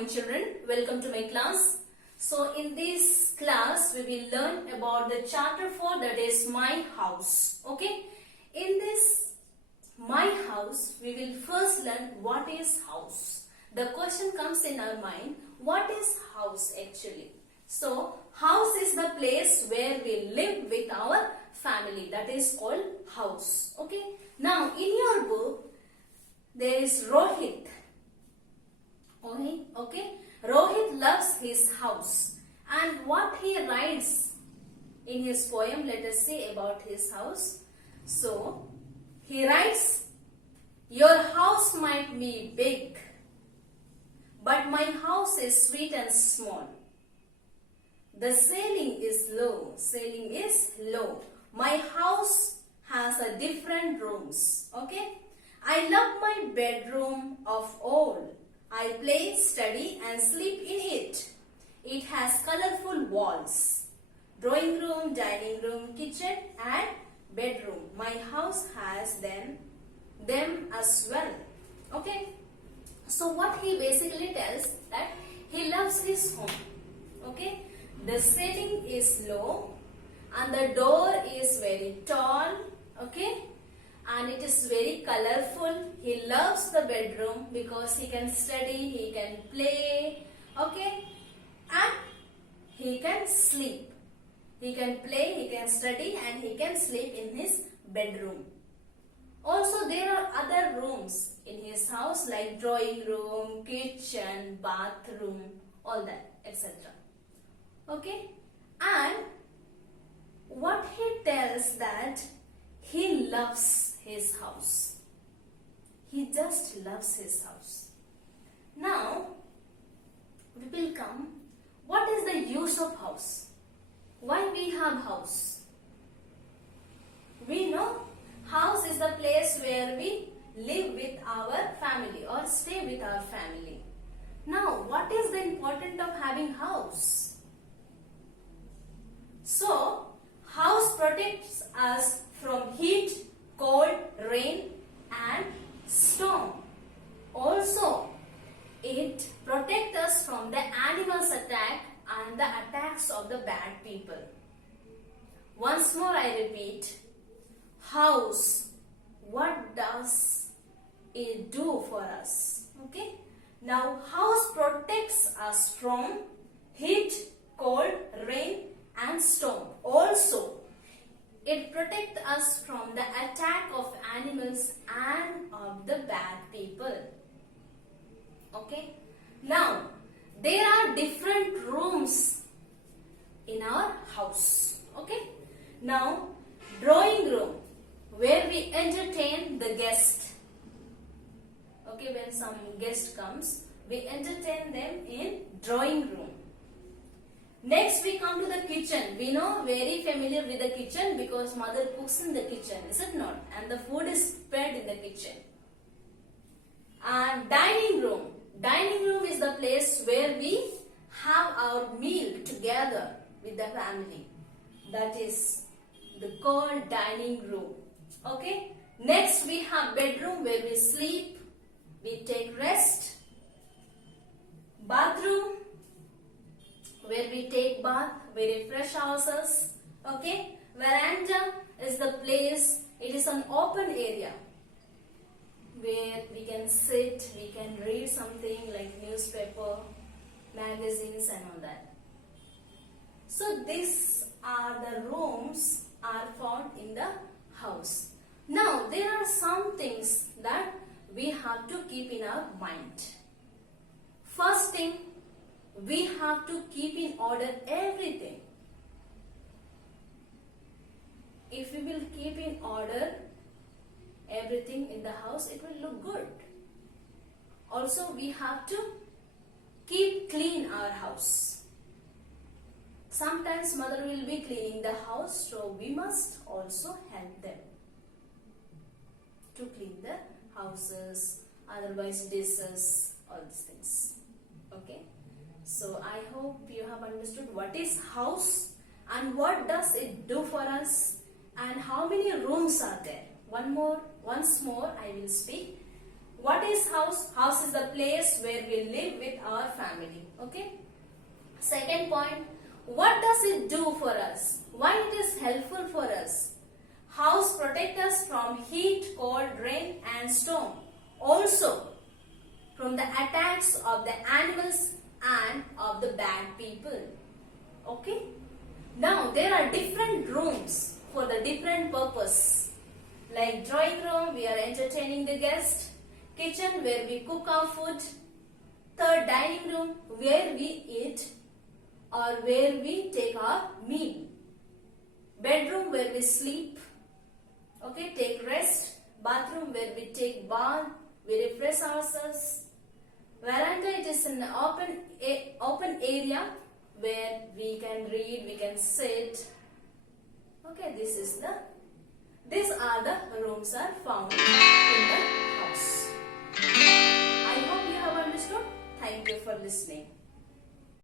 morning children, welcome to my class. So in this class we will learn about the chapter 4, that is my house. Okay, in this my house we will first learn what is house. The question comes in our mind, what is house actually? So house is the place where we live with our family, that is called house. Okay, now in your book there is Rohit. Okay, Rohit loves his house, and what he writes in his poem, let us see about his house. So he writes, your house might be big, but my house is sweet and small. The ceiling is low. My house has a different rooms. Okay, I love my bedroom of all. I play, study and sleep in it. It has colorful walls. Drawing room, dining room, kitchen and bedroom. My house has them as well. Okay. So what he basically tells that he loves his home. Okay. The ceiling is low and the door is very tall. Okay. And it is very colorful. He loves the bedroom because he can study, he can play, okay, and he can sleep. He can play, he can study and he can sleep in his bedroom. Also there are other rooms in his house like drawing room, kitchen, bathroom, all that, etc. Okay, and what he tells that he loves his house. He just loves his house. Now, we will come, what is the use of house? Why we have house? We know house is the place where we live with our family or stay with our family. Now, what is the importance of having house? So, house protects us from heat, cold, rain and storm. Also, it protects us from the animals' attack and the attacks of the bad people. Once more I repeat, house, what does it do for us? Okay. Now, house protects us from heat, cold, rain and storm. Also, it protects us from the attack of animals and of the bad people. Okay. Now, there are different rooms in our house. Okay. Now, drawing room, where we entertain the guest. Okay, when some guest comes, we entertain them in drawing room. Next we come to the kitchen. We know very familiar with the kitchen because mother cooks in the kitchen, is it not? And the food is prepared in the kitchen. And dining room. Dining room is the place where we have our meal together with the family. That is the called dining room. Okay. Next we have bedroom where we sleep, we take rest. Bathroom, where we take bath, we refresh ourselves. Okay. Veranda is the place, it is an open area where we can sit, we can read something like newspaper, magazines and all that. So these are the rooms are found in the house. Now there are some things that we have to keep in our mind. First thing, we have to keep in order everything. If we will keep in order everything in the house, it will look good. Also, we have to keep clean our house. Sometimes mother will be cleaning the house, so we must also help them to clean the houses, otherwise dishes, all these things. Okay. So I hope you have understood what is house and what does it do for us and how many rooms are there. Once more I will speak. What is house? House is the place where we live with our family. Okay. Second point, what does it do for us? Why it is helpful for us? House protect us from heat, cold, rain and storm. Also from the attacks of the animals and of the bad people. Okay. Now there are different rooms for the different purpose. Like drawing room, we are entertaining the guest. Kitchen, where we cook our food. Third, dining room, where we eat or where we take our meal. Bedroom, where we sleep. Okay, take rest. Bathroom, where we take bath, we refresh ourselves. Veranda, it is an open area where we can read, we can sit. Okay, these are the rooms are found in the house. I hope you have understood. Thank you for listening.